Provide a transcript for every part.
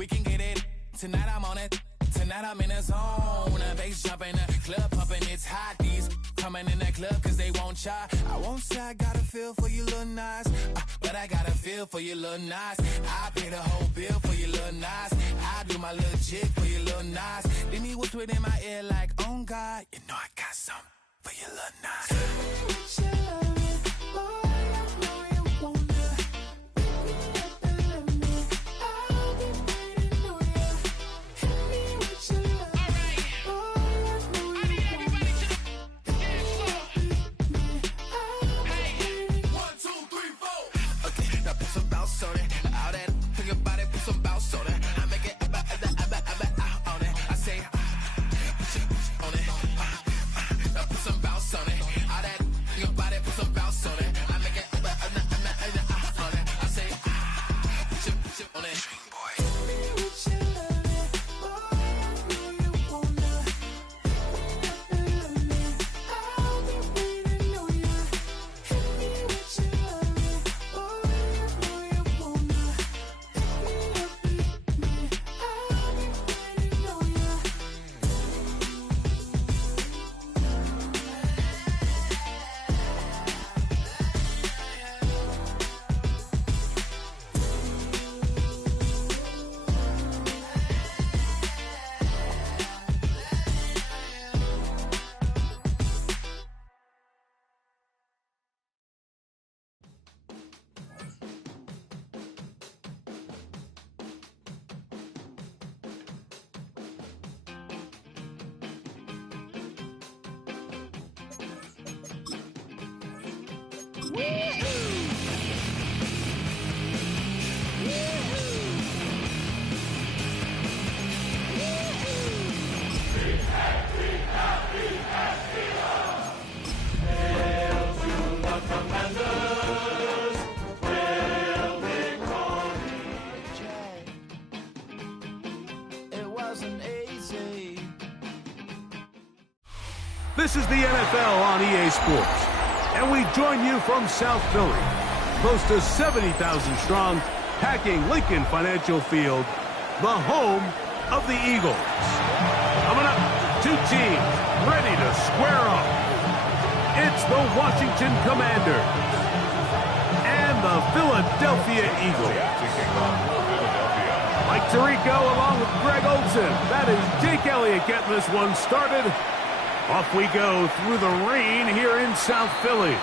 We can get it. Tonight I'm on it. Tonight I'm in a zone. A bass jumping, a club pumping, it's hot. These coming in that club cause they won't try. I won't say I got a feel for you little nice, but I got a feel for you little nice. I pay the whole bill for you little nice. I do my little jig for you little nice. Then he whispered in my ear like, oh God, you know I got something for you little nice. This is the NFL on EA Sports, and we join you from South Philly, close to 70,000 strong, packing Lincoln Financial Field, the home of the Eagles. Coming up, two teams ready to square off. It's the Washington Commanders and the Philadelphia Eagles. Mike Tirico along with Greg Olson. That is Jake Elliott getting this one started. Off we go through the rain here in South Philly.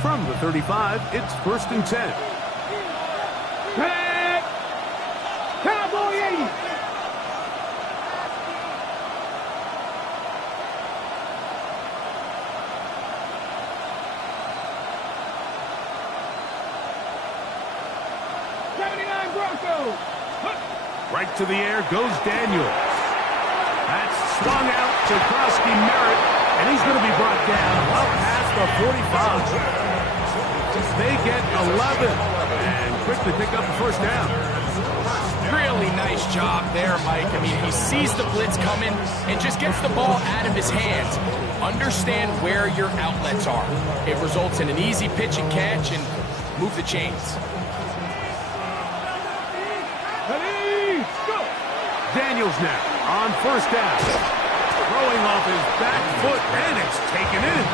From the 35, it's 1st and 10. Cowboy 80. Right to the air goes Daniels. That's swung out to Krosky Merritt, and he's going to be brought down up past the 45. They get 11 and quickly pick up the first down. Really nice job there, Mike. I mean, he sees the blitz coming and just gets the ball out of his hands. Understand where your outlets are. It results in an easy pitch and catch and move the chains. Daniels now on first down. Throwing off his back foot, and it's taken in.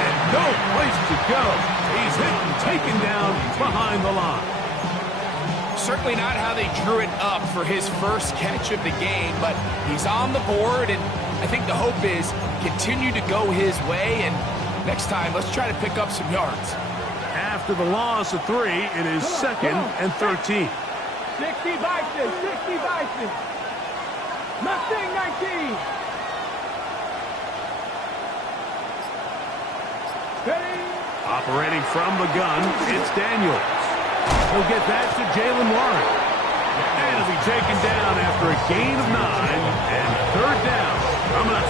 And no place to go. He's hit and taken down behind the line. Certainly not how they drew it up for his first catch of the game, but he's on the board, and I think the hope is continue to go his way, and next time, let's try to pick up some yards. After the loss of 3, it is 2nd and 13. 60 Vikings, 60 Vikings. Mustang 19. Operating from the gun, it's Daniels. He'll get that to Jalen Warren. And he'll be taken down after a gain of 9 and 3rd down. Coming up.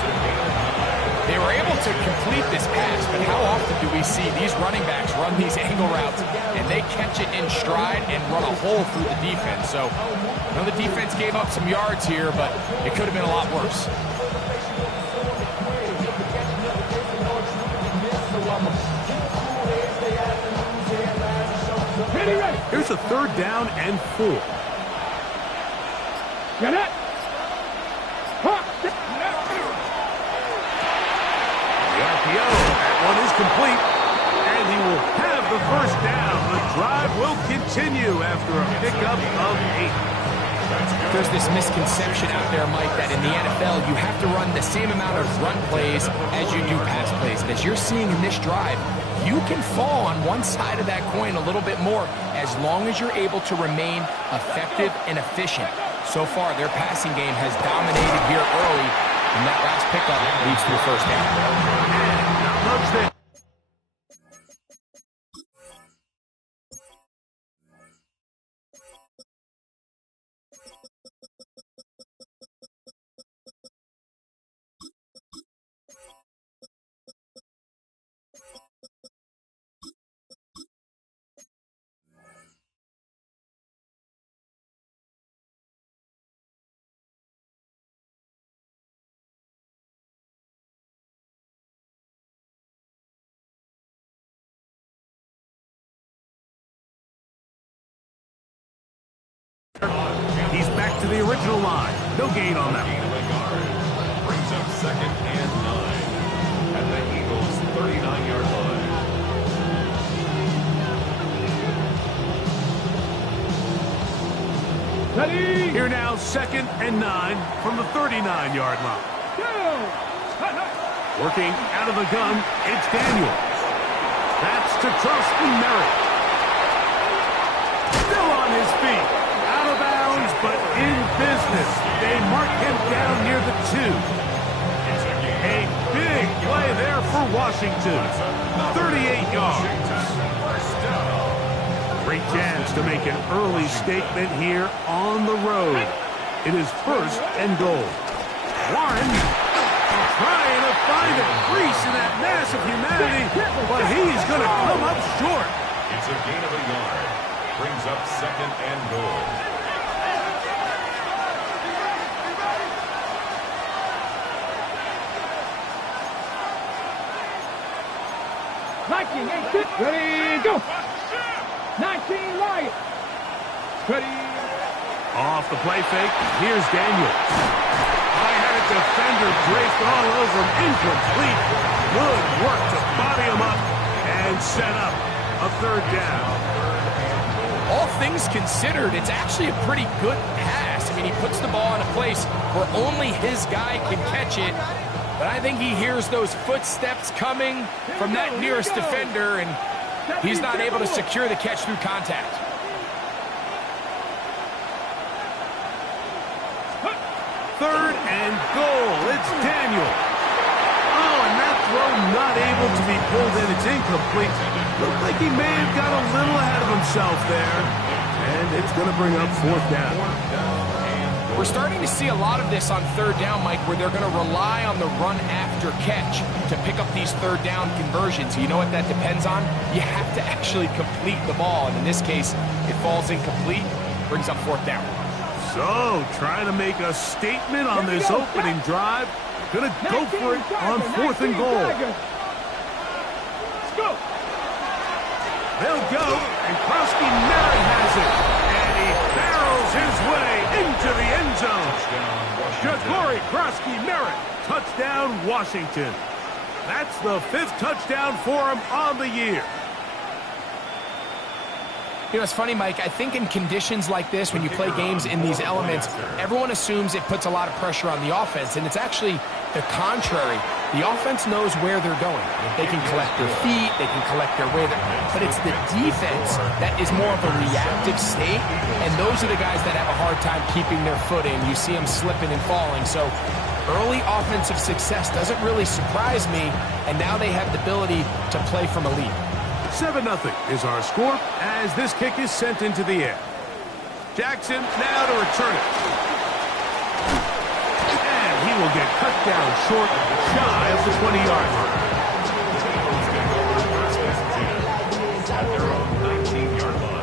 They were able to complete this pass, but how often do we see these running backs run these angle routes and they catch it in stride and run a hole through the defense? So, I know the defense gave up some yards here, but it could have been a lot worse. Here's a 3rd down and 4. Get it. The RPO, that one is complete. And he will have the 1st down. The drive will continue after a pickup of 8. There's this misconception out there, Mike, that in the NFL you have to run the same amount of run plays as you do pass plays. And as you're seeing in this drive, you can fall on one side of that coin a little bit more as long as you're able to remain effective and efficient. So far, their passing game has dominated here early, and that last pickup leads to the 1st down. And not much there. He's back to the original line. No gain on that. Brings up 2nd and 9 at the Eagles' 39-yard line. Ready. Here now, 2nd and 9 from the 39-yard line. Working out of the gun, it's Daniels. That's to Trusty Merritt. Still on his feet. Out of bounds, but in business. They mark him down near the 2. A big play there for Washington. 38 yards. Great chance to make an early statement here on the road. It is 1st and goal. Warren trying to find a crease in that mass of humanity, but he's going to come up short. It's a gain of a yard. Brings up 2nd and goal. Ready, go. 19 Lions. Ready. Off the play fake, here's Daniels. I had a defender draped all over him, incomplete. Good work to body him up and set up a 3rd down. All things considered, it's actually a pretty good pass. I mean, he puts the ball in a place where only his guy can catch it. But I think he hears those footsteps coming from that nearest defender, and he's not able to secure the catch through contact. Third and goal. It's Daniel. Oh, and that throw not able to be pulled in. It's incomplete. Looked like he may have got a little ahead of himself there. And it's going to bring up 4th down. We're starting to see a lot of this on 3rd down, Mike, where they're going to rely on the run after catch to pick up these 3rd down conversions. You know what that depends on? You have to actually complete the ball. And in this case, it falls incomplete, brings up 4th down. So, trying to make a statement on this opening drive. Going to go for it on 4th and goal. Let's go. They'll go, and Krusky Merritt has it. And he barrels his way into the end zone. Ja'Cory Krusky-Merritt, touchdown Washington. That's the 5th touchdown for him on the year. You know, it's funny, Mike, I think in conditions like this, when you play games in these elements, everyone assumes it puts a lot of pressure on the offense, and it's actually the contrary. The offense knows where they're going. They can collect their feet, they can collect their way, but it's the defense that is more of a reactive state, and those are the guys that have a hard time keeping their footing. You see them slipping and falling, so early offensive success doesn't really surprise me, and now they have the ability to play from a lead. 7-0 is our score as this kick is sent into the air. Jackson now to return it. And he will get cut down short, shy of the 20-yard line. At their own 19-yard line.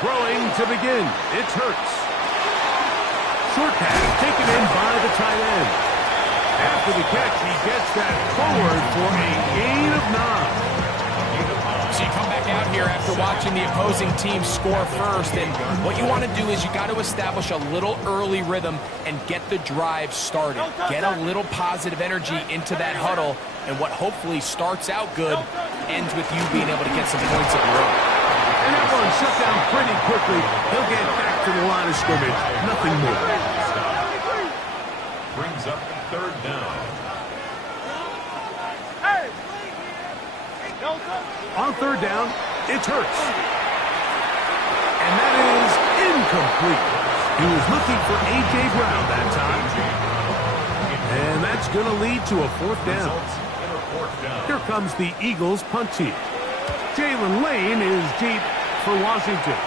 Throwing to begin, it's Hurts. short pass taken in by the tight end. After the catch, he gets that forward for a gain of 9. So you come back out here after watching the opposing team score first, and what you want to do is you got to establish a little early rhythm and get the drive started. Get a little positive energy into that huddle, and what hopefully starts out good ends with you being able to get some points of your own. And that one shut down pretty quickly. He'll get back to the line of scrimmage. Nothing more. Brings up third down. On third down, it's Hurts. And that is incomplete. He was looking for A.J. Brown that time. And that's going to lead to a fourth down. Here comes the Eagles punt team. Jalen Lane is deep for Washington.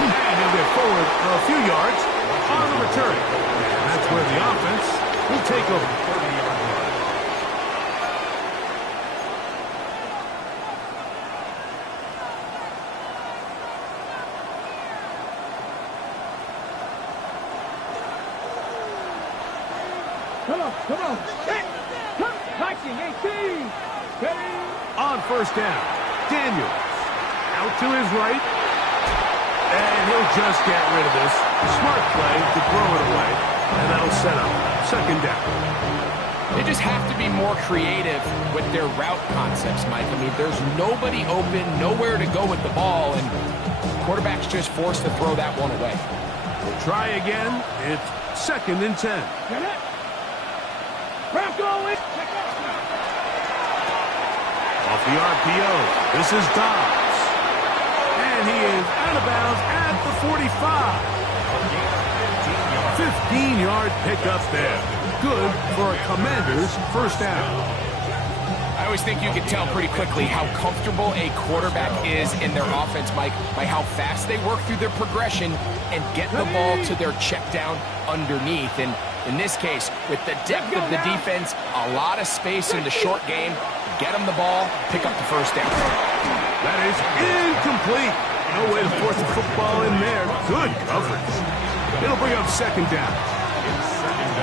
And he'll get forward a few yards on the return. And that's where the offense will take over. 30-yard line. Come on. Touching 18. On first down, Daniels out to his right. And he'll just get rid of this. Smart play to throw it away. And that'll set up second down. They just have to be more creative with their route concepts, Mike. I mean, there's nobody open, nowhere to go with the ball, and quarterback's just forced to throw that one away. We'll try again. It's second and 10. Off the RPO, this is Dobbs. And he is out of bounds at the 45. 15-yard pickup there. Good for a Commander's first down. I always think you can tell pretty quickly how comfortable a quarterback is in their offense, Mike, by how fast they work through their progression and get the ball to their check down underneath. And in this case, with the depth of the defense, a lot of space in the short game, get them the ball, pick up the first down. That is incomplete. No way to force the football in there. Good coverage. It'll bring up second down.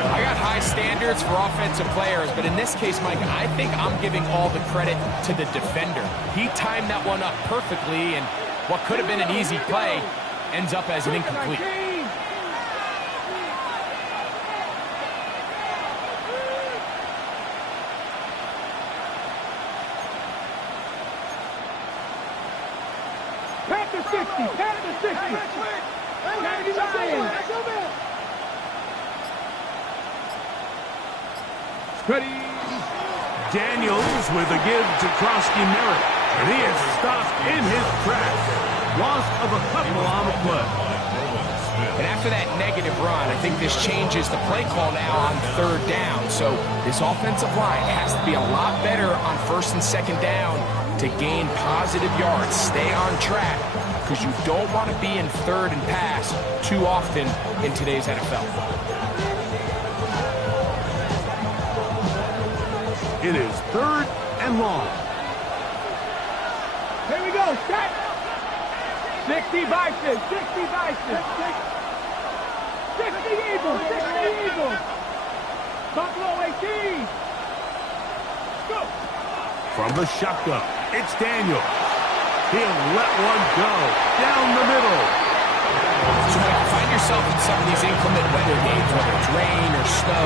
I got high standards for offensive players, but in this case, Mike, I think I'm giving all the credit to the defender. He timed that one up perfectly, and what could have been an easy play ends up as an incomplete. Ready. Daniels with a give to Krosky Merritt. And he is stopped in his tracks. Loss of a couple on the play. And after that negative run, I think this changes the play call now on third down. So this offensive line has to be a lot better on first and second down to gain positive yards. Stay on track, because you don't want to be in third and pass too often in today's NFL. It is third and long. Here we go, set. 60 Bison, 60 Bison. 60 Eagles, 60 Eagles. Buffalo 18. Go. From the shotgun, it's Daniel. He'll let one go down the middle. So when you find yourself in some of these inclement weather games, whether it's rain or snow,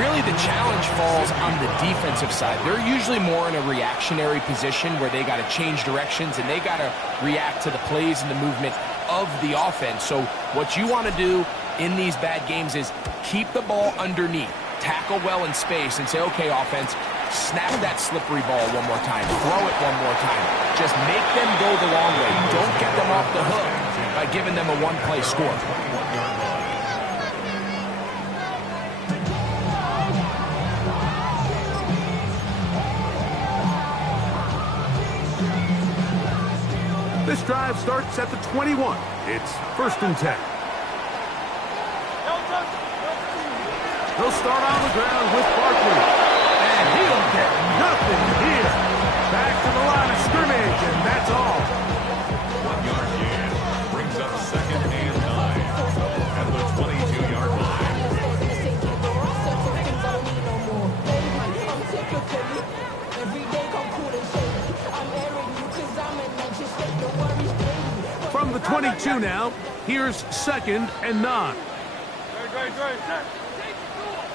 really the challenge falls on the defensive side. They're usually more in a reactionary position where they got to change directions and they got to react to the plays and the movement of the offense. So what you want to do in these bad games is keep the ball underneath, tackle well in space, and say, okay, offense, snap that slippery ball one more time, throw it one more time. Just make them go the long way. Don't get them off the hook by giving them a one-play score. This drive starts at the 21. It's first and 10. He'll start on the ground with Barkley. And he'll get nothing here. Back to the line of scrimmage, and that's all. 1 yard gain. From the 22 now, here's 2nd and 9. Great, set.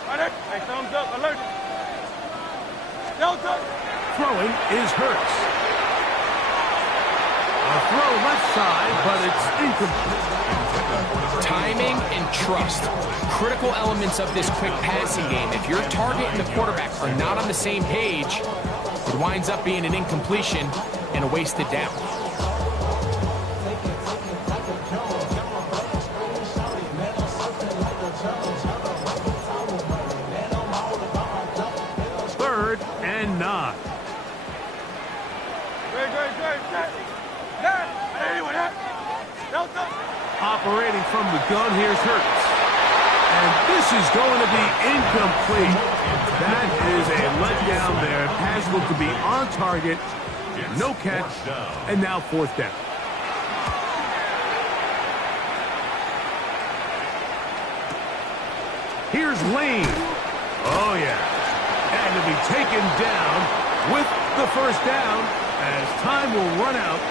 Right, hey, thumbs up, alert. Delta. Throwing is Hurts. A throw left side, but it's incomplete. Timing and trust, critical elements of this quick passing game. If your target and the quarterback are not on the same page, it winds up being an incompletion and a wasted down. Third and 9. Great, set. Delta. Operating from the gun, here's Hurts. And this is going to be incomplete. That is a letdown there. Pass looked to be on target. No catch. And now 4th down. Here's Lane. Oh, yeah. And to be taken down with the 1st down as time will run out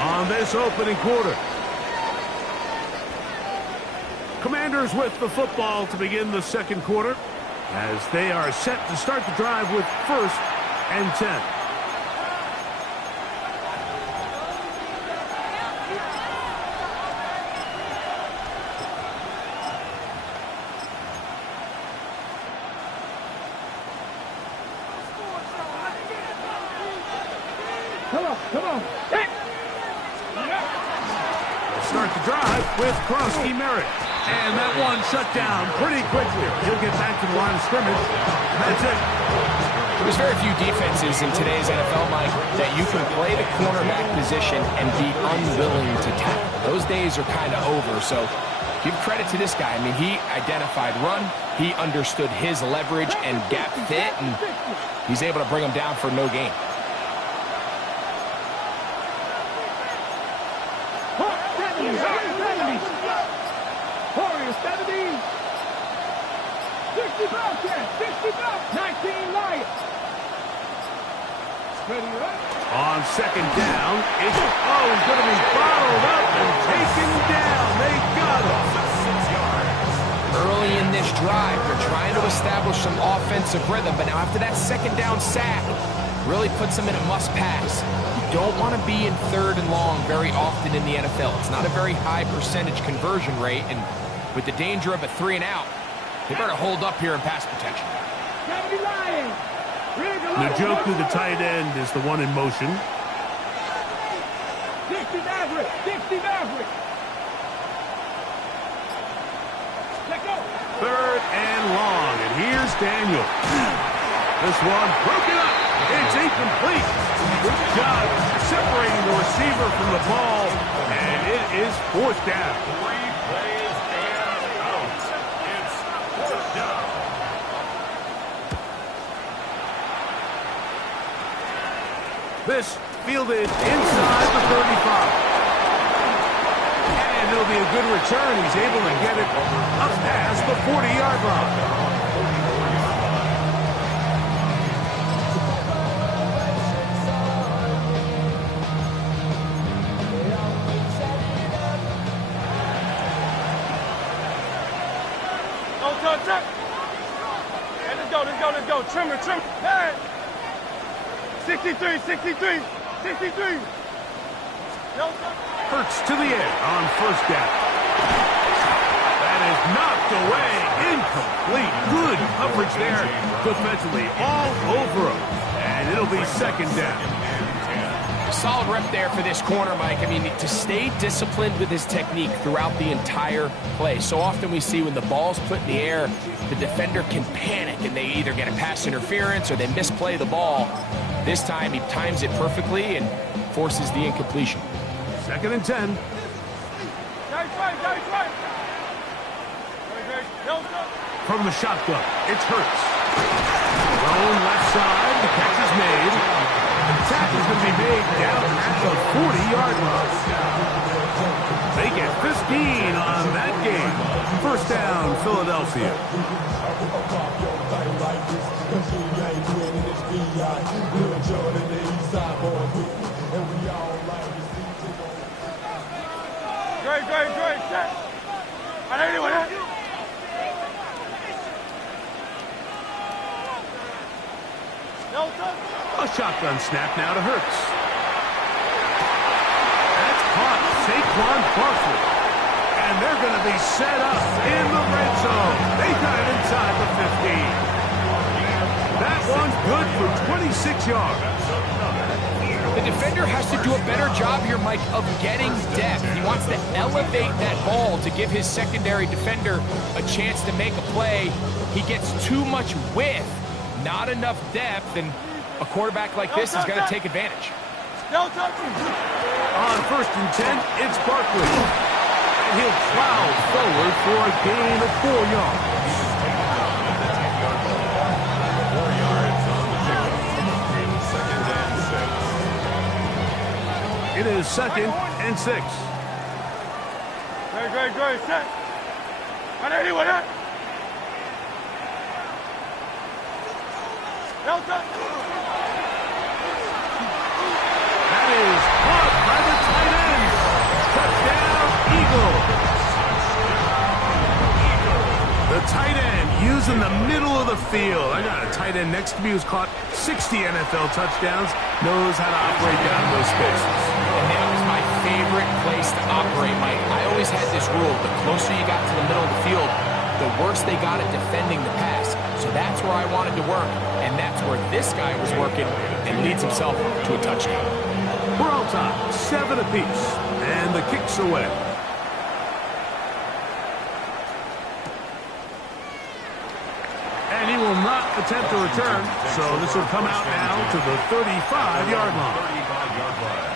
on this opening quarter. Commanders with the football to begin the 2nd quarter as they are set to start the drive with 1st and 10. Come on. Hey. Start the drive with Krosky Merritt. And that one shut down pretty quickly. He'll get back to the line of scrimmage. That's it. There's very few defenses in today's NFL, Mike, that you can play the cornerback position and be unwilling to tackle. Those days are kind of over, so give credit to this guy. I mean, he identified run, he understood his leverage and gap fit, and he's able to bring him down for no gain. Warriors 70. 60 Bobcats. 60 Bobcats. 19 Lions. Ready up. On 2nd down, it's he's going to be bottled up and taken down. They got him. Early in this drive, they're trying to establish some offensive rhythm, but now after that 2nd down sack, really puts them in a must pass. You don't want to be in 3rd and long very often in the NFL. It's not a very high percentage conversion rate, and with the danger of a 3 and out, they better hold up here in pass protection. Njoku, the tight end, is the one in motion. 60 Maverick. 60 Maverick. Let go. 3rd and long, and here's Daniel. This one broken up. It's incomplete. Good job separating the receiver from the ball, and it is 4th down. 3 plays and out. It's 4th down. This fielded inside the 35. And it'll be a good return. He's able to get it up past the 40-yard line. Hey, let's go. Trimmer. Hey. 63. Hurts to the end on 1st down. That is knocked away. Incomplete. Good coverage there defensively all over him. And it'll be 2nd down. Solid rep there for this corner, Mike. I mean, to stay disciplined with his technique throughout the entire play. So often we see when the ball's put in the air, the defender can panic and they either get a pass interference or they misplay the ball. This time he times it perfectly and forces the incompletion. 2nd and 10. Nice right. From the shotgun, it's Hurts. Thrown left side, the catch is made. The tackle is going to be made down at the 40-yard line. They get 15 on that game. 1st down, Philadelphia. Great, set. I don't anyone else. A shotgun snap now to Hurts. That's caught. Saquon Barkley. And they're going to be set up in the red zone. They got it inside the 15. That one's good for 26 yards. The defender has to do a better job here, Mike, of getting depth. He wants to elevate that ball to give his secondary defender a chance to make a play. He gets too much width, not enough depth, and a quarterback like this is going to take advantage. No touch. On 1st and 10, it's Barkley. And he'll plow forward for a gain of 4 yards. 4 yards on the pickup. Second and 6. It is 2nd and 6. Great, set. I don't anyone else. No touch. That is caught by the tight end. Touchdown, Eagles. The tight end using the middle of the field. I got a tight end next to me who's caught 60 NFL touchdowns, knows how to operate down those spaces. And that was my favorite place to operate, Mike. I always had this rule: the closer you got to the middle of the field, the worse they got at defending the pass. So that's where I wanted to work, and that's where this guy was working and leads himself to a touchdown. We're on top, 7 apiece, and the kick's away. And he will not attempt to return, so this will come out now to the 35-yard line. 35-yard line.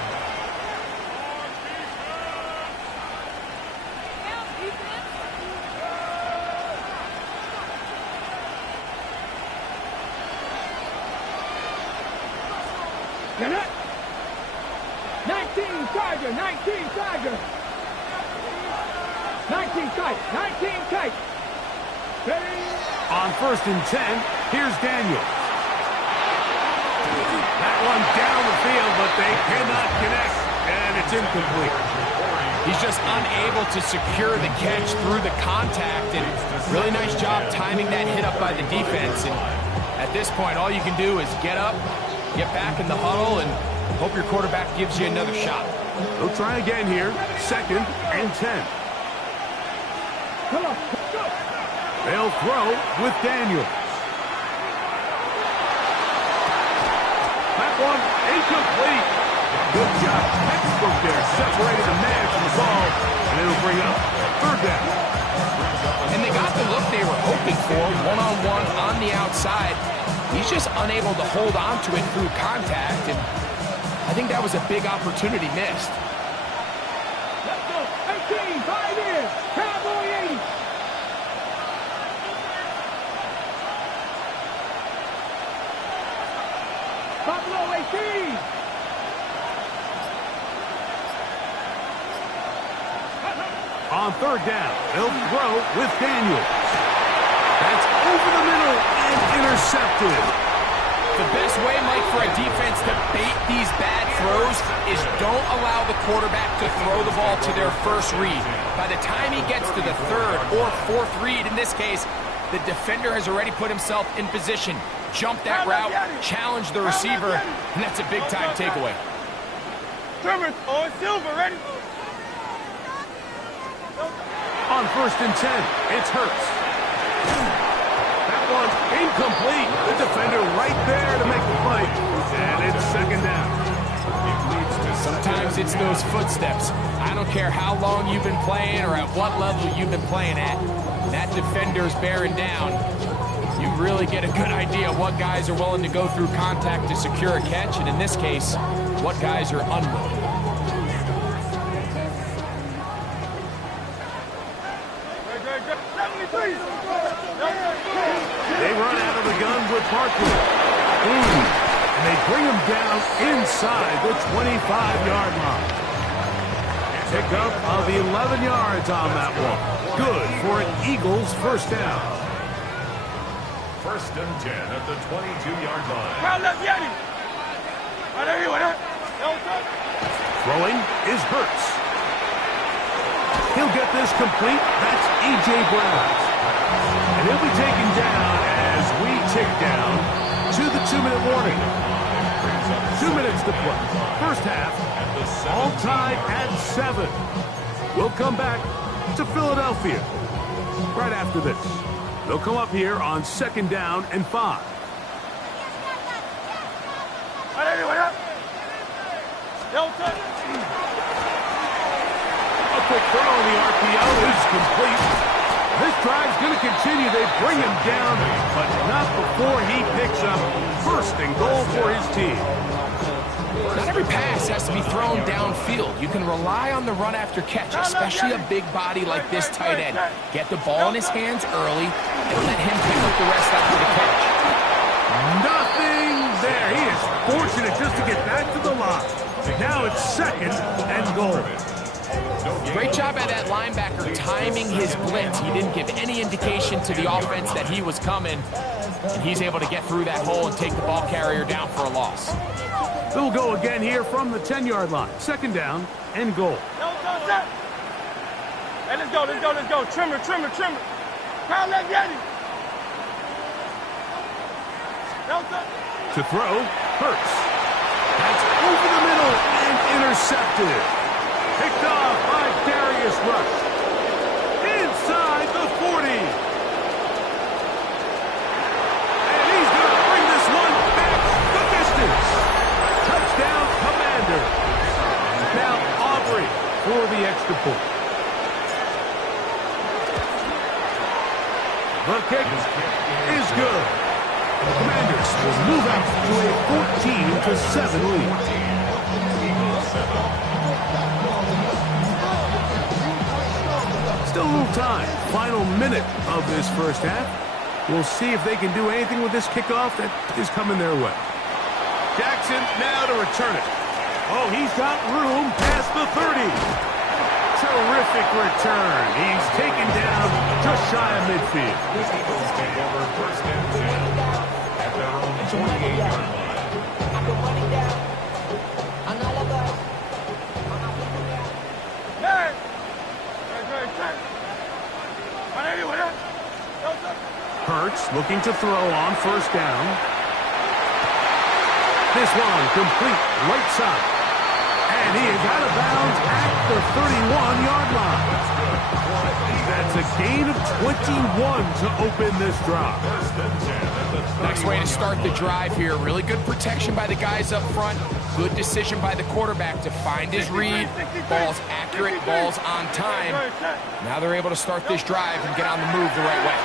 Get it. 19 Tiger. 19 tight. Ready? On 1st and 10, here's Daniel. That one down the field, but they cannot connect, and it's incomplete. He's just unable to secure the catch through the contact, and really nice job timing that hit up by the defense. And at this point, all you can do is get up, get back in the huddle, and hope your quarterback gives you another shot. They'll try again here, 2nd and 10. Come on. Go. They'll throw with Daniels. That one incomplete. Good job. Textbook there. Separated the man from the ball, and it'll bring up 3rd down. And they got the look they were hoping for, one-on-one on the outside. He's just unable to hold on to it through contact, and I think that was a big opportunity missed. Let's go. 18, 5 in. Cowboy 80. Buffalo 18. On 3rd down, they'll throw with Daniels. That's over the middle and intercepted. The best way, Mike, for a defense to bait these bad throws is don't allow the quarterback to throw the ball to their first read. By the time he gets to the 3rd or 4th read, in this case, the defender has already put himself in position, jumped that route, challenged the receiver, and that's a big-time takeaway. Trevor on silver, ready? On 1st and 10, it's Hurts. That one's incomplete. The defender right there to make the play. And it's 2nd down. Sometimes it's those footsteps. I don't care how long you've been playing or at what level you've been playing at. That defender's bearing down. You really get a good idea of what guys are willing to go through contact to secure a catch, and in this case, what guys are unwilling. They run out of the gun with Barkley. And they bring him down inside the 25-yard line. Pickup of 11 yards on that one. Good for an Eagles 1st down. First and 10 at the 22-yard line. Crowd left Yeti. Right there, you with it. Throwing is Hurts. He'll get this complete. That's A.J. Brown. And he'll be taken down as we tick down to the 2-minute warning. 2 minutes to play. First half, all tied at 7. We'll come back to Philadelphia right after this. They'll come up here on 2nd down and 5. A quick throw on the RPO is complete. This drive's going to continue. They bring him down, but not before he picks up 1st and goal for his team. Not every pass has to be thrown downfield. You can rely on the run after catch, especially a big body like this tight end. Get the ball in his hands early and let him pick up the rest after the catch. Nothing there. He is fortunate just to get back to the line. Now it's 2nd and goal. Great job by that linebacker timing his blitz. He didn't give any indication to the offense that he was coming, and he's able to get through that hole and take the ball carrier down for a loss. They'll go again here from the 10-yard line. 2nd down and goal. Hey, let's go. Trimmer. Crowd left Yeti. To throw, Hurts. That's over the middle and intercepted. Picked off by Darius Rush. Inside the 40. And he's going to bring this one back the distance. Touchdown, Commander. Now Aubrey for the extra point. The kick is good. The Commanders will move out to a 14-7 lead. Still a little time. Final minute of this first half. We'll see if they can do anything with this kickoff that is coming their way. Jackson now to return it. Oh, he's got room past the 30. Terrific return. He's taken down just shy of midfield. Eagles take over 1st and 10 at their own 28-yard line. Hurts looking to throw on 1st down. This one complete right side. And he is out of bounds at the 31-yard line. That's a gain of 21 to open this drive. Nice way to start the drive here. Really good protection by the guys up front. Good decision by the quarterback to find his read. Ball's accurate, ball's on time. Now they're able to start this drive and get on the move the right way.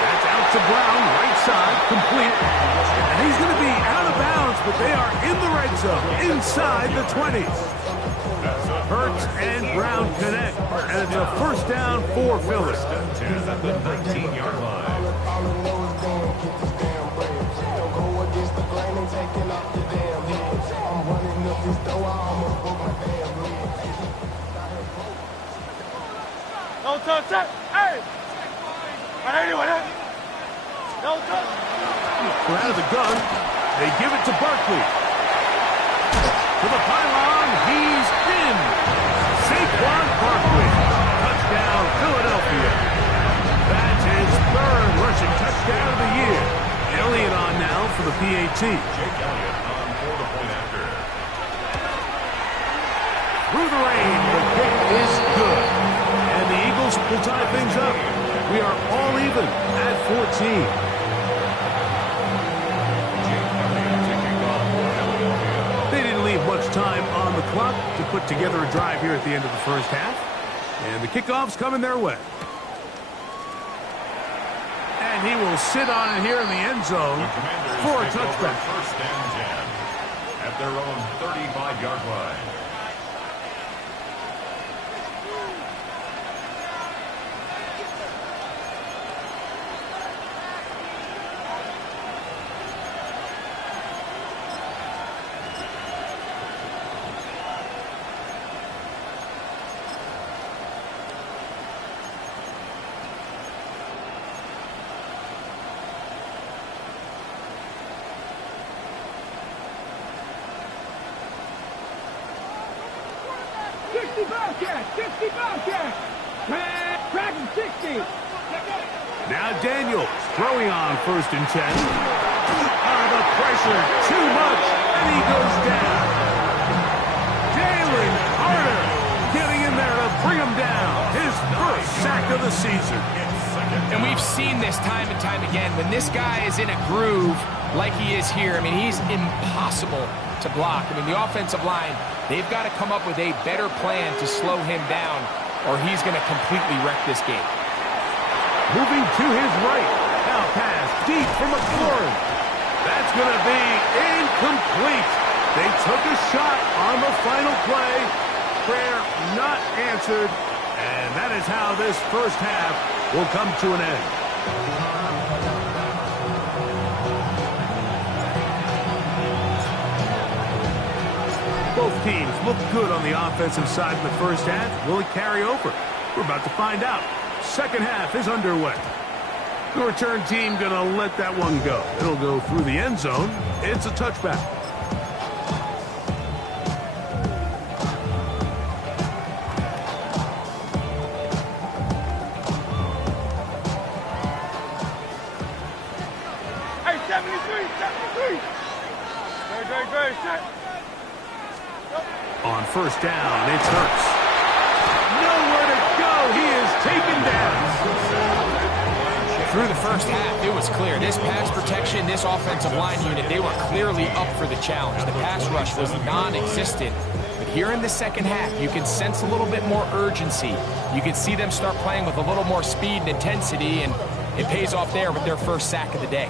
That's out to Brown, right side, complete. And he's going to be out of bounds, but they are in the red zone, inside the 20s. Hurts and Brown connect, and it's a 1st down for Philly. At the 19-yard line. No touch. Hey! No touch. We're out of the gun. They give it to Barkley. To the pylon, he's in. Saquon Barkley. Touchdown, Philadelphia. That's his 3rd rushing touchdown of the year. Elliott on now for the PAT. Jake Elliott on for the point after. Through the rain, the kick is good. And the Eagles will tie things up. We are all even at 14. Much time on the clock to put together a drive here at the end of the first half. And the kickoff's coming their way. And he will sit on it here in the end zone for a touchback. 1st and 10 at their own 35-yard line. 60 Bobcat, 60 Bobcat. Crack him 60. Now Daniels throwing on 1st and 10. The pressure, too much, and he goes down. Jalen Carter getting in there to bring him down. His first sack of the season. And we've seen this time and time again. When this guy is in a groove like he is here, I mean, he's impossible to block. I mean, the offensive line, they've got to come up with a better plan to slow him down, or he's going to completely wreck this game. Moving to his right. Now pass deep for McLaurin. That's going to be incomplete. They took a shot on the final play. Prayer not answered. And that is how this first half will come to an end. Both teams look good on the offensive side in the first half. Will it carry over? We're about to find out. Second half is underway. The return team going to let that one go. It'll go through the end zone. It's a touchback. Hey, 73. Great, set. On 1st down, it's Hurts. Nowhere to go. He is taken down. Through the first half, it was clear. This pass protection, this offensive line unit, they were clearly up for the challenge. The pass rush was non-existent. But here in the second half, you can sense a little bit more urgency. You can see them start playing with a little more speed and intensity, and it pays off there with their first sack of the day.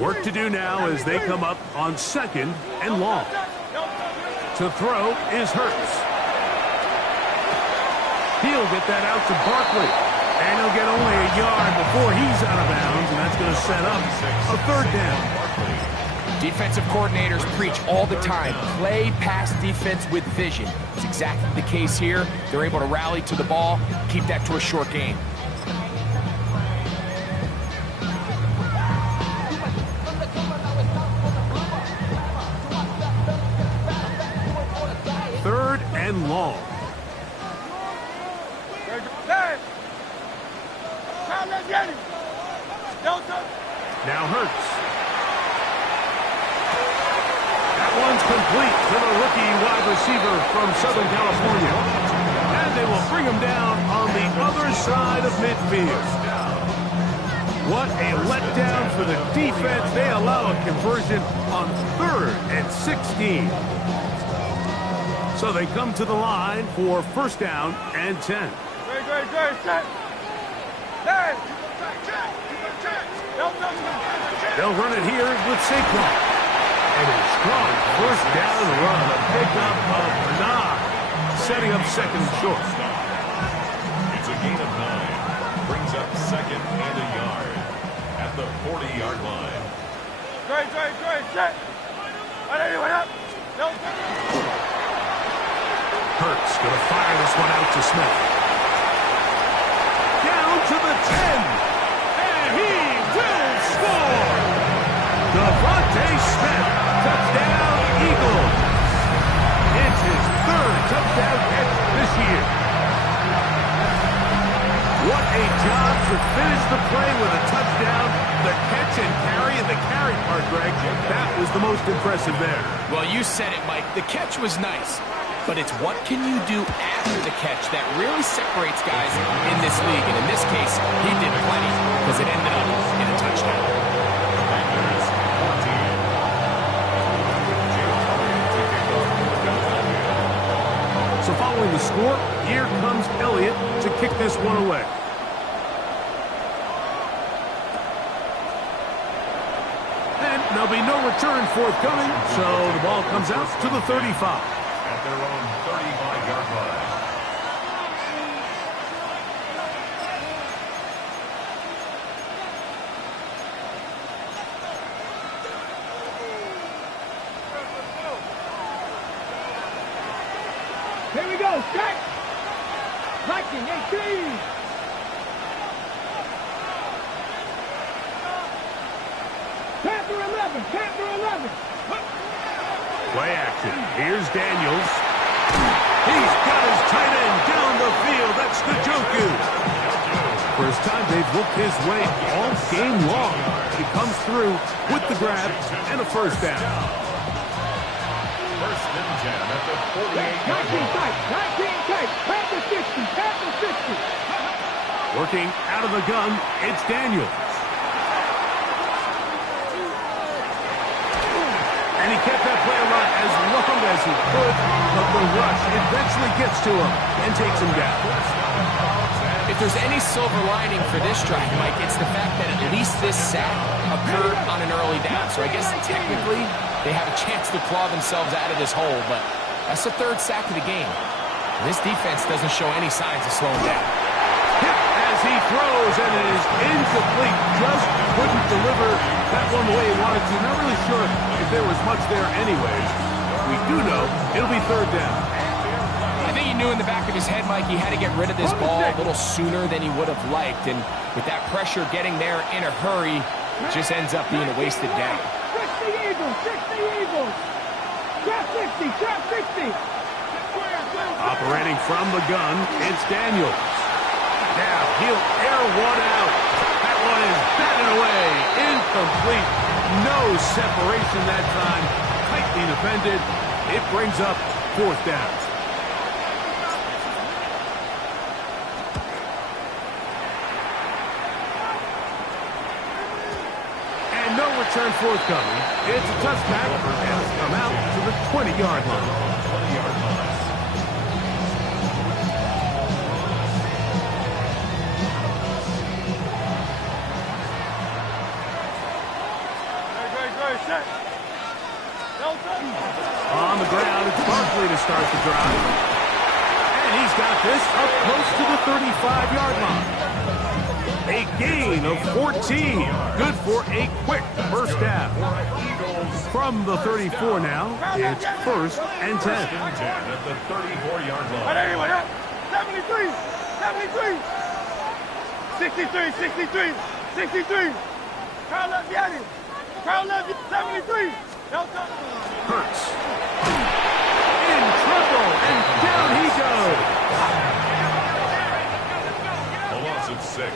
Work to do now as they come up on 2nd and long. To throw is Hurts. He'll get that out to Barkley. And he'll get only a yard before he's out of bounds, and that's going to set up a 3rd down. Defensive coordinators preach all the time, play pass defense with vision. It's exactly the case here. They're able to rally to the ball, keep that to a short game. Third and long. Now Hurts. That one's complete to the rookie wide receiver from Southern California. And they will bring him down on the other side of midfield. What a letdown for the defense. They allow a conversion on 3rd and 16. So they come to the line for 1st down and 10. Great, set. They'll run it here with Saquon. And a strong 1st down run. A pickup of 9. Setting up 2nd and short. It's a gain of 9. Brings up 2nd and a yard at the 40-yard line. Great, set. Anyone up? Hurts going to fire this one out to Smith. Down to the 10. And he will score. Devontae Smith, touchdown Eagles. It's his 3rd touchdown catch this year. What a job to finish the play with a touchdown. The catch and carry, and the carry part, Greg, that was the most impressive there. Well, you said it, Mike. The catch was nice. But it's what can you do after the catch that really separates guys in this league. And in this case, he did plenty because it ended up in a touchdown. So following the score, here comes Elliott to kick this one away. And there'll be no return forthcoming, so the ball comes out to the 35. At their own 35-yard line. Here we go, set. Viking 18. Panther 11. Play action. Here's Daniels. He's got his tight end down the field. That's Njoku. First time they've looked his way all game long. He comes through with the grab and a first down. First and 10 at the 48-yard line. 19 tight. Pass the 60. Pass the 60. Working out of the gun, it's Daniels. And he kept that play alive as long as he could, but the rush eventually gets to him and takes him down. If there's any silver lining for this drive, Mike, it's the fact that at least this sack occurred on an early down. So I guess technically they have a chance to claw themselves out of this hole, but that's the third sack of the game. This defense doesn't show any signs of slowing down. Hit as he throws, and it is incomplete. Just couldn't deliver that one the way he wanted to. Not really sure if there was much there anyways. We do know it'll be third down. I think he knew in the back of his head, Mike, he had to get rid of this ball a little sooner than he would have liked. And with that pressure getting there in a hurry, it just ends up being a wasted down. 60 Eagles. 60 Eagles. Drop 60. Drop 60. Operating from the gun, it's Daniels. Now he'll air one out. That one is batted away. Incomplete. No separation that time. Tightly defended. It brings up fourth down. And no return forthcoming. It's a touchback, and it's come out to the 20-yard line. 20-yard line. On the ground, it's Barkley to start the drive. And he's got this up close to the 35-yard line. A gain of 14. Good for a quick first down. From the 34 now, it's first and 10. At the 34-yard line. 73. 73. 63. 63. 63. Carl left Yanni. Carl left 73. Hurts. In trouble, and down he goes. A loss of 6.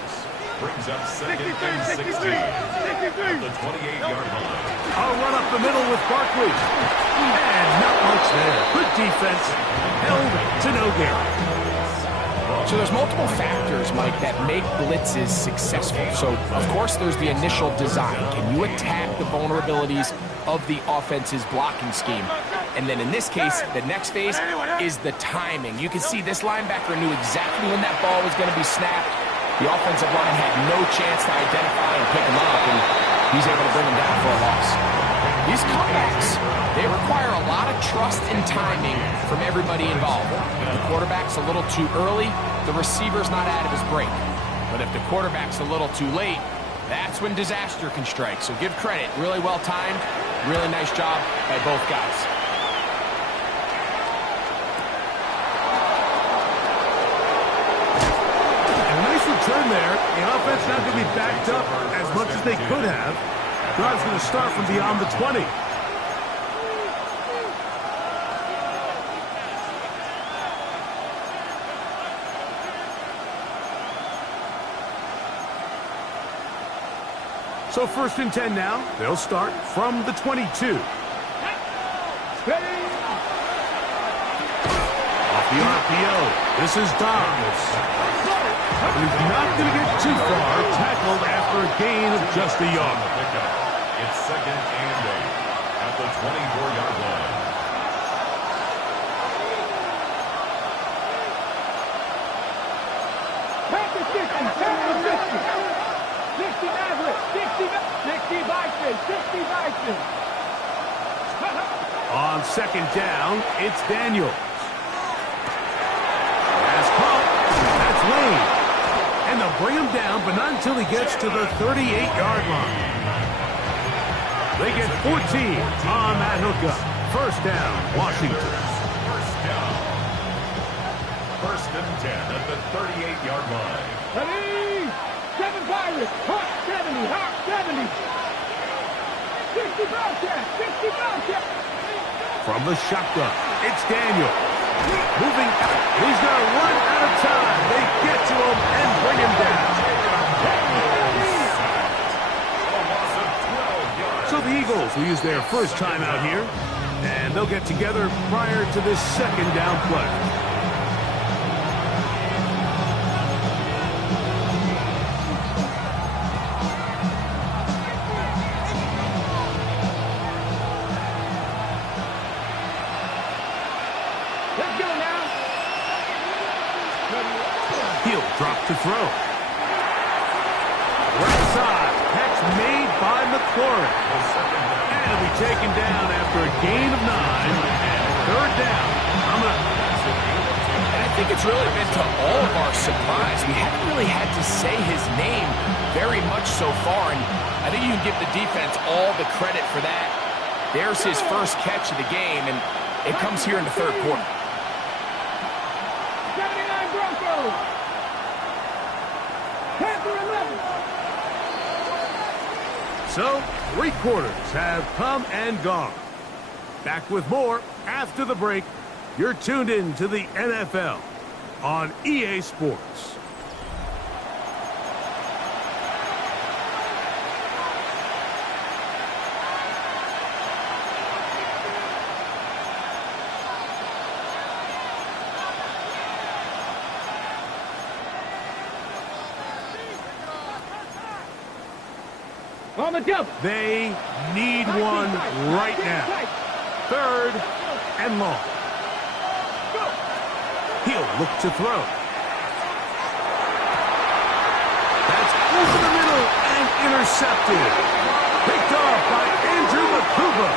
Brings up second 63. and 16. 63. At the 28-yard line. A run up the middle with Barkley. And not much there. Good defense. Held to no gain. So there's multiple factors, Mike, that make blitzes successful. So, of course, there's the initial design. Can you attack the vulnerabilities of the offense's blocking scheme? And then in this case, the next phase is the timing. You can see this linebacker knew exactly when that ball was going to be snapped. The offensive line had no chance to identify and pick him up, and he's able to bring him down for a loss. These comebacks, they require a lot of trust and timing from everybody involved. If the quarterback's a little too early, the receiver's not out of his break. But if the quarterback's a little too late, that's when disaster can strike. So give credit. Really well timed. Really nice job by both guys. A nice return there. The offense not going to be backed up as much as they could have. Drive's going to start from beyond the 20. So first and 10 now. They'll start from the 22. Off the RPO. This is Dobbs. But he's not going to get too far. Tackled after a gain of just a yard. It's second and 8 at the 24-yard line. Pass the 60. Pass the 60. 60 Maverick. 60 Vikings. 60 Vikings. On second down, it's Daniels. Has caught. That's Lane. And they'll bring him down, but not until he gets to the 38-yard line. They get 14 on that hookup. First down, Washington. First down. First and 10 at the 38-yard line. Ready? 7 Pirates. Hawk 70. Hawk 70. 60 Bobcat. 60 Bobcat. From the shotgun, it's Daniel. Moving, he's going to run out of time. They get to him and bring him down. So the Eagles will use their first timeout here, and they'll get together prior to this second down play. Let's go now. He'll drop to throw. Right side, catch made by McLaurin. And he'll be taken down after a gain of 9 and third down. And I think it's really been to all of our surprise. We haven't really had to say his name very much so far, and I think you can give the defense all the credit for that. There's his first catch of the game, and it comes here in the third quarter. 79 Broncos. Panther 11. So, 3 quarters have come and gone. Back with more after the break. You're tuned in to the NFL on EA Sports. On the double. They need one right now. Third and long. He'll look to throw. That's over the middle and intercepted. Picked off by Andrew Makuba.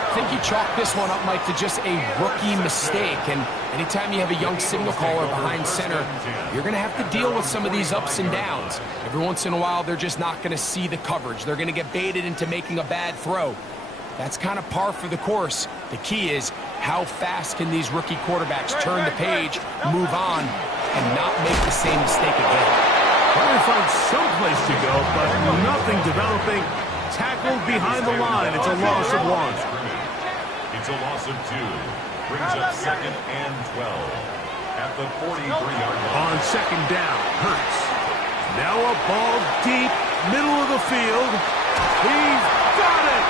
I think you chalk this one up, Mike, to just a rookie mistake. And anytime you have a young signal caller behind center, you're going to have to deal with some of these ups and downs. Every once in a while, they're just not going to see the coverage. They're going to get baited into making a bad throw. That's kind of par for the course. The key is how fast can these rookie quarterbacks turn the page, move on, and not make the same mistake again. Trying to find some place to go, but nothing developing. Tackled behind the line. It's a loss of 1. It's a loss of 2. Brings up second and 12 at the 43-yard line. On second down, Hurts. Now a ball deep, middle of the field. He's got it!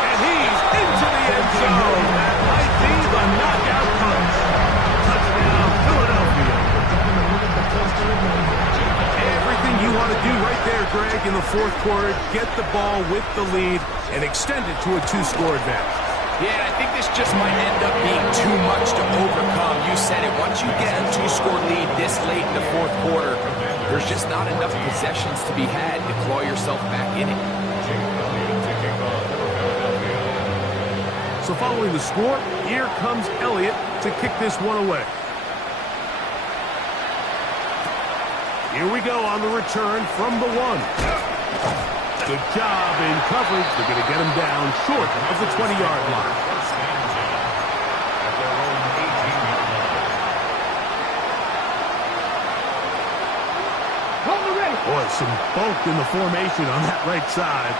And he's into the end zone. That might be the knockout punch. Touchdown, Philadelphia. Everything you want to do right there, Greg, in the fourth quarter. Get the ball with the lead and extend it to a 2-score advantage. Yeah, I think this just might end up being too much to overcome. You said it. Once you get a 2-score lead this late in the fourth quarter, there's just not enough possessions to be had to claw yourself back in it. So following the score, here comes Elliott to kick this one away. Here we go on the return from the 1. Good job in coverage. They're going to get him down short of the 20-yard line. Boy, some bulk in the formation on that right side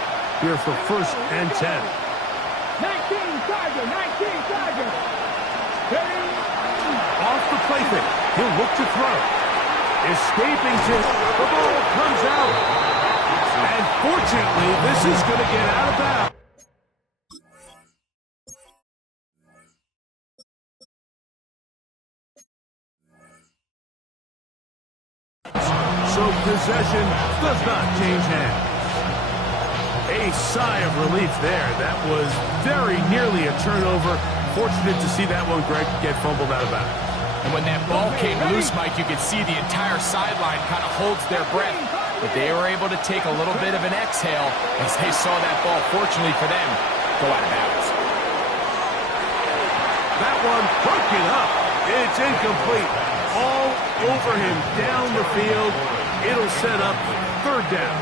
here for first and 10. 19 Tiger, 19 Tiger. Off the play fake. He'll look to throw. Escaping to the ball comes out. And fortunately, this is going to get out of bounds. So possession does not change hands. A sigh of relief there. That was very nearly a turnover. Fortunate to see that one, Greg, get fumbled out of bounds. And when that ball came loose, Mike, you could see the entire sideline kind of holds their breath. But they were able to take a little bit of an exhale as they saw that ball, fortunately for them, go out of bounds. That one broken up. It's incomplete. All over him down the field. It'll set up third down.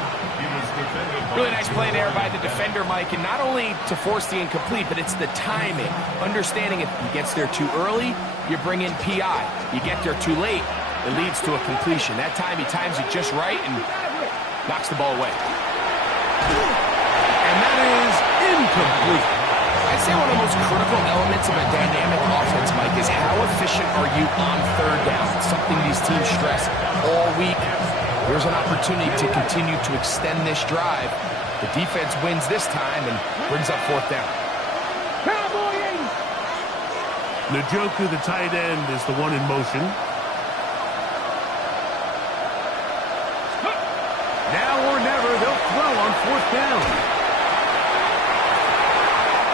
Really nice play there by the defender, Mike, and not only to force the incomplete, but it's the timing. Understanding if he gets there too early, you bring in PI. You get there too late, it leads to a completion. That time he times it just right and knocks the ball away. And that is incomplete. I'd say one of the most critical elements of a dynamic offense, Mike, is how efficient are you on third down? It's something these teams stress all week. Here's an opportunity to continue to extend this drive. The defense wins this time and brings up fourth down. Njoku, the tight end, is the one in motion. Now or never, they'll throw on fourth down.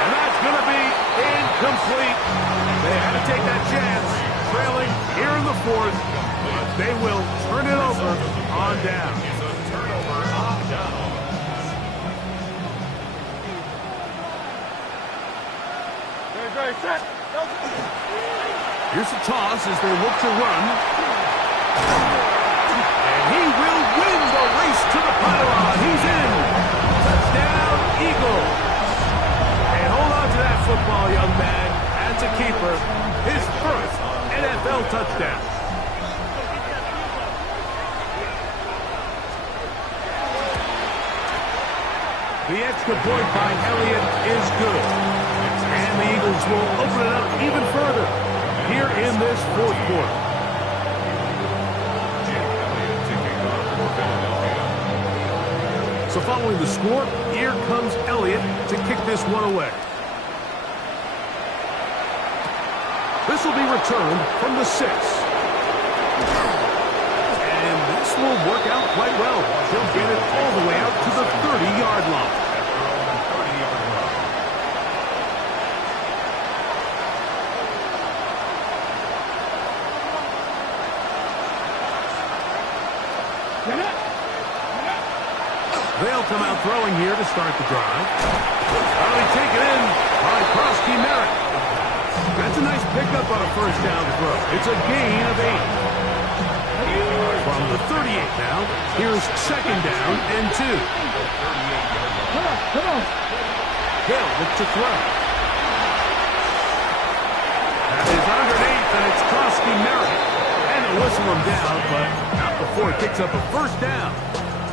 And that's going to be incomplete. They had to take that chance, trailing here in the fourth. But they will turn it over on down. It's a turnover on down. Very set. Here's a toss as they look to run. And he will win the race to the pylon. He's in. Touchdown, Eagle. And hold on to that football, young man. That's a keeper. His first NFL touchdown. The extra point by Elliott is good. And the Eagles will open it up even further here in this fourth quarter. So following the score, here comes Elliott to kick this one away. This will be returned from the 6. And this will work out quite well. He'll get it all the way out to the 30-yard line. They'll come out throwing here to start the drive. Early taken in by Krosky Merritt. That's a nice pickup on a first down throw. It's a gain of 8. From the 38 now, here's second down and 2. Come on. Hill looks to throw. That is underneath, and it's Krosky Merritt. And they'll whistle him down, but not before it picks up a first down.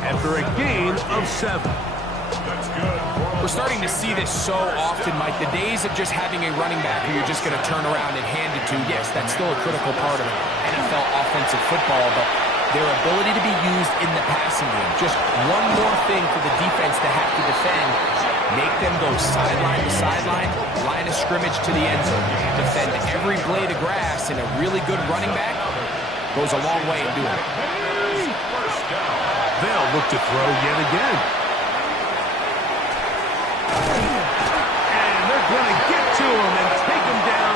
After a gain of 7. That's good. We're starting to see this so often, Mike. The days of just having a running back who you're just going to turn around and hand it to, yes, that's still a critical part of NFL offensive football, but their ability to be used in the passing game. Just one more thing for the defense to have to defend. Make them go sideline to sideline, line of scrimmage to the end zone. Defend every blade of grass, and a really good running back goes a long way in doing it. They'll look to throw yet again. And they're going to get to him and take him down,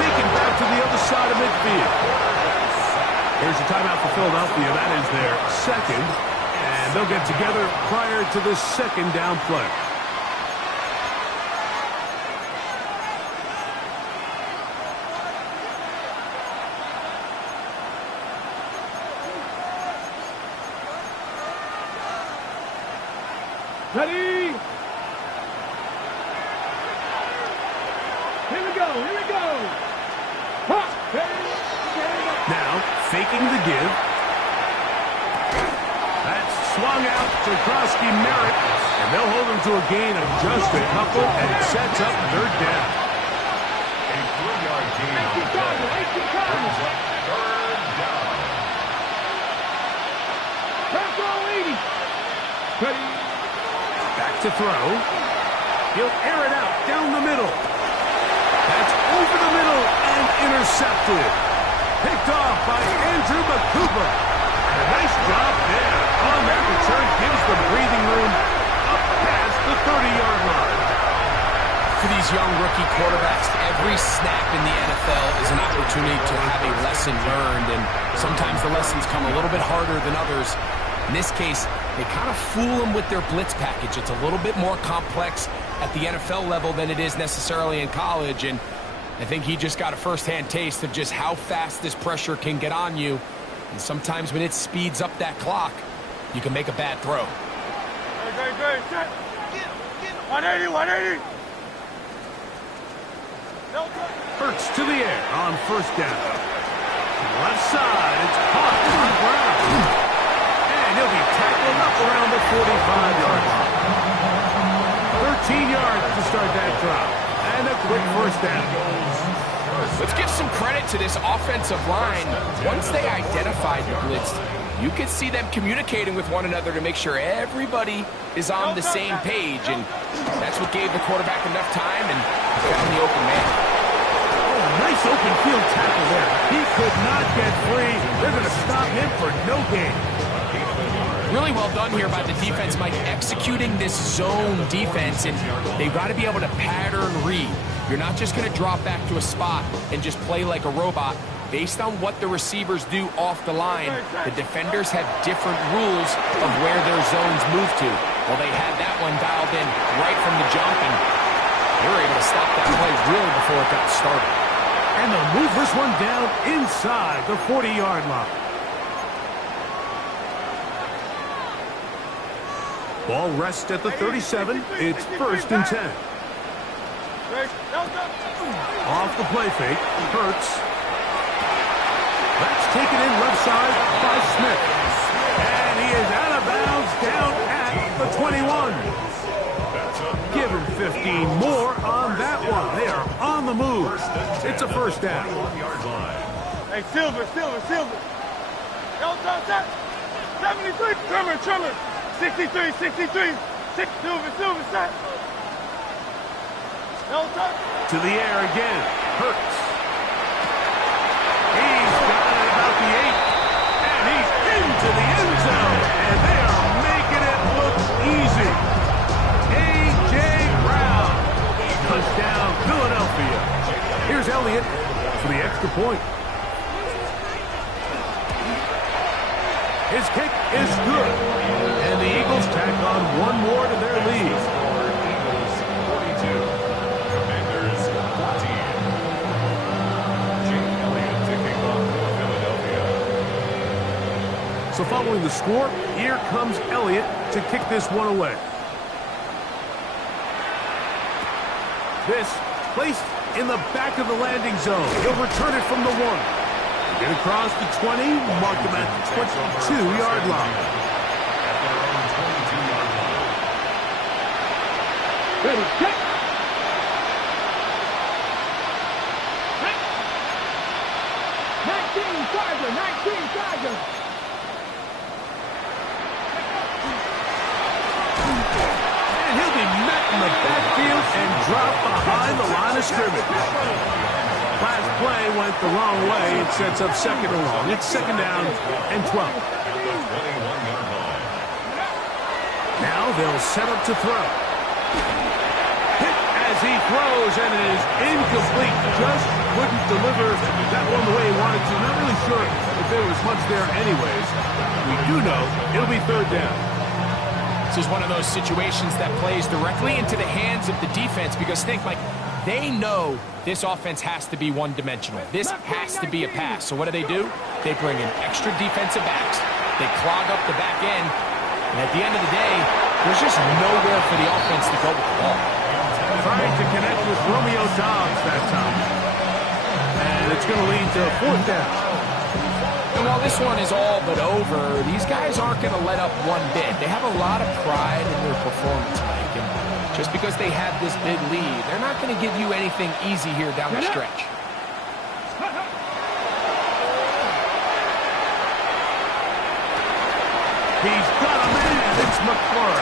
take him back to the other side of midfield. Here's a timeout for Philadelphia. That is their second. And they'll get together prior to the second down play. Ready? Here we go. Now, faking the give. That's swung out to Krosky Merritt, and they'll hold him to a gain of just a couple, and it sets up third down. A 3-yard gain on the play. Brings up third down. Ready? Back to throw. He'll air it out down the middle. That's over the middle and intercepted. Picked off by Andrew McCooper. And a nice job there on that return. Gives them breathing room up past the 30-yard line. For these young rookie quarterbacks, every snap in the NFL is an opportunity to have a lesson learned, and sometimes the lessons come a little bit harder than others. In this case, they kind of fool them with their blitz package. It's a little bit more complex at the NFL level than it is necessarily in college, and I think he just got a first-hand taste of just how fast this pressure can get on you. And sometimes when it speeds up that clock, you can make a bad throw. Great. Set. 180. Hurts to the air on first down. To the left side, it's caught on the ground. And he'll be tackled up around the 45-yard line. 13 yards to start that drive. And quick first down. Let's give some credit to this offensive line. Once they identified the blitz, you could see them communicating with one another to make sure everybody is on the same page, and that's what gave the quarterback enough time and found the open man. Oh, nice open field tackle there. He could not get free. They're going to stop him for no gain. Really well done here by the defense, Mike, executing this zone defense, and they've got to be able to pattern read. You're not just going to drop back to a spot and just play like a robot. Based on what the receivers do off the line, the defenders have different rules of where their zones move to. Well, they had that one dialed in right from the jump, and they were able to stop that play really before it got started. And they'll move this one down inside the 40-yard line. Ball rests at the 37. It's 1st and 10. Off the play fake. Hurts. That's taken in left side by Smith. And he is out of bounds down at the 21. Give him 15 more on that one. They are on the move. It's a first down. Hey, Silver. 73. Trimmer. 63. Silver, set. To the air again. Hurts. He's got it about the 8. And he's into the end zone. And they are making it look easy. A.J. Brown. Touchdown, Philadelphia. Here's Elliott for the extra point. His kick is good. And the Eagles tack on one more to their lead. So following the score, here comes Elliott to kick this one away. This placed in the back of the landing zone. He'll return it from the 1. Get across the 20, mark him at the 22-yard line. Ready, kick. 19 Tiger. And he'll be met in the backfield and dropped behind the line of scrimmage. Last play went the wrong way. It sets up 2nd and long. It's 2nd down and 12. Now they'll set up to throw. Hit as he throws, and it is incomplete. Just couldn't deliver that one the way he wanted to. Not really sure if there was much there anyways. We do know it'll be 3rd down. This is one of those situations that plays directly into the hands of the defense because think, Mike, they know this offense has to be one-dimensional. This has to be a pass. So what do? They bring in extra defensive backs. They clog up the back end. And at the end of the day, there's just nowhere for the offense to go with the ball. Trying to connect with Romeo Dobbs that time. And it's going to lead to 4th down. And while this one is all but over, these guys aren't going to let up one bit. They have a lot of pride in their performance, Mike. And just because they have this big lead, they're not going to give you anything easy here down the stretch. He's got a man. It's McClure.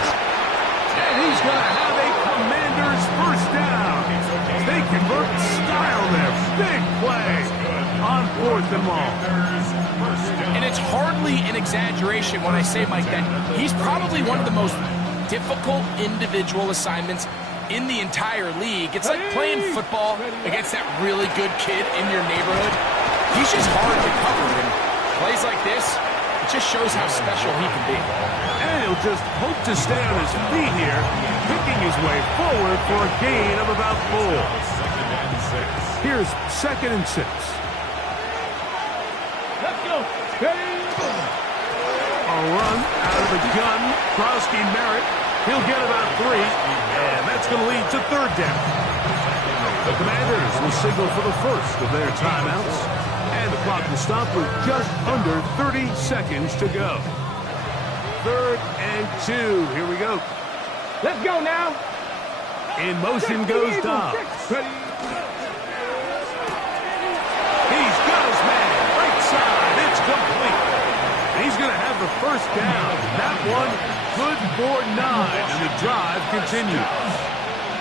And he's going to have a Commanders first down. They convert style there. Big play on 4th and long. And it's hardly an exaggeration when I say, Mike, that he's probably one of the most difficult individual assignments in the entire league. It's like playing football against that really good kid in your neighborhood. He's just hard to cover, and plays like this, it just shows how special he can be. And he'll just hope to stay on his feet here, picking his way forward for a gain of about 4. Here's 2nd and 6. Let's go. A run out of the gun. Krosky Merritt. He'll get about 3. And that's going to lead to 3rd down. The Commanders will signal for the first of their timeouts. And the clock will stop with just under 30 seconds to go. 3rd and 2. Here we go. Let's go now. In motion goes Dobbs. He's got his man. Right side. It's complete. He's going to have the first down. That one good for 9, and the drive continues.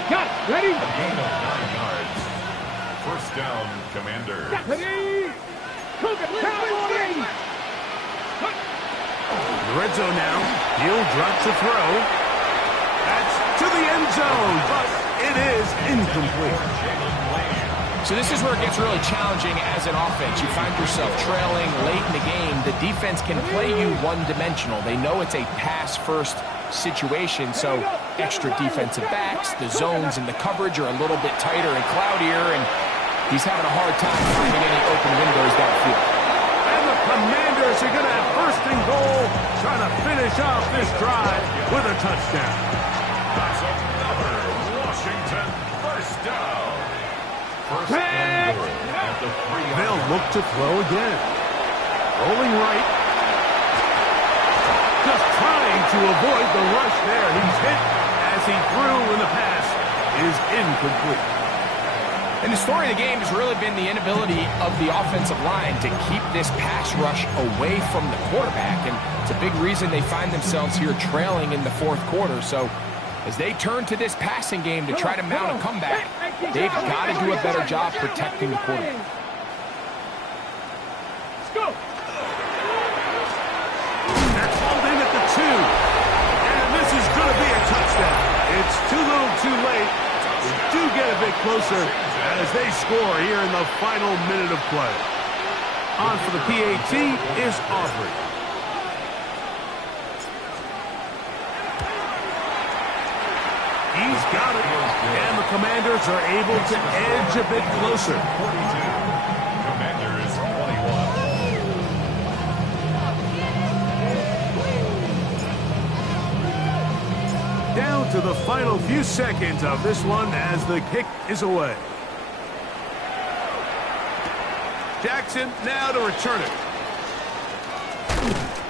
Got it. Ready? A gain of 9 yards. First down, Commanders. Ready? Cowboys! The red zone now. Hill drops a throw. That's to the end zone, but it is incomplete. So this is where it gets really challenging as an offense. You find yourself trailing late in the game. The defense can play you one-dimensional. They know it's a pass-first situation, so extra defensive backs, the zones and the coverage are a little bit tighter and cloudier, and he's having a hard time finding any open windows downfield. And the Commanders are going to have first and goal, trying to finish off this drive with a touchdown. That's another Washington first down. First and goal at the 3-yard. They'll look to throw again. Rolling right. Just trying to avoid the rush there. He's hit as he threw, and the pass is incomplete. And the story of the game has really been the inability of the offensive line to keep this pass rush away from the quarterback. And it's a big reason they find themselves here trailing in the fourth quarter. So as they turn to this passing game to try to mount a comeback, they've got to do a better job protecting the quarterback. Let's go. That's hauled in at the 2. And this is going to be a touchdown. It's too little too late. They do get a bit closer as they score here in the final minute of play. On for the PAT is Aubrey. He's got it, and the Commanders are able to edge a bit closer. 42. Commanders 21. Down to the final few seconds of this one as the kick is away. Jackson now to return it.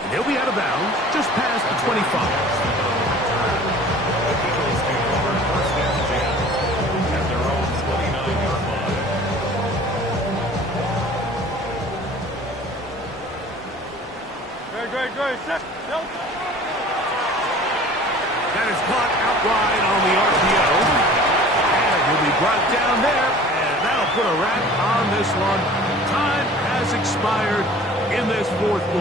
And he'll be out of bounds just past the 25. Great. Set. That is caught out wide on the RPO. And he'll be brought down there, and that'll put a wrap on this one. Time has expired in this fourth quarter.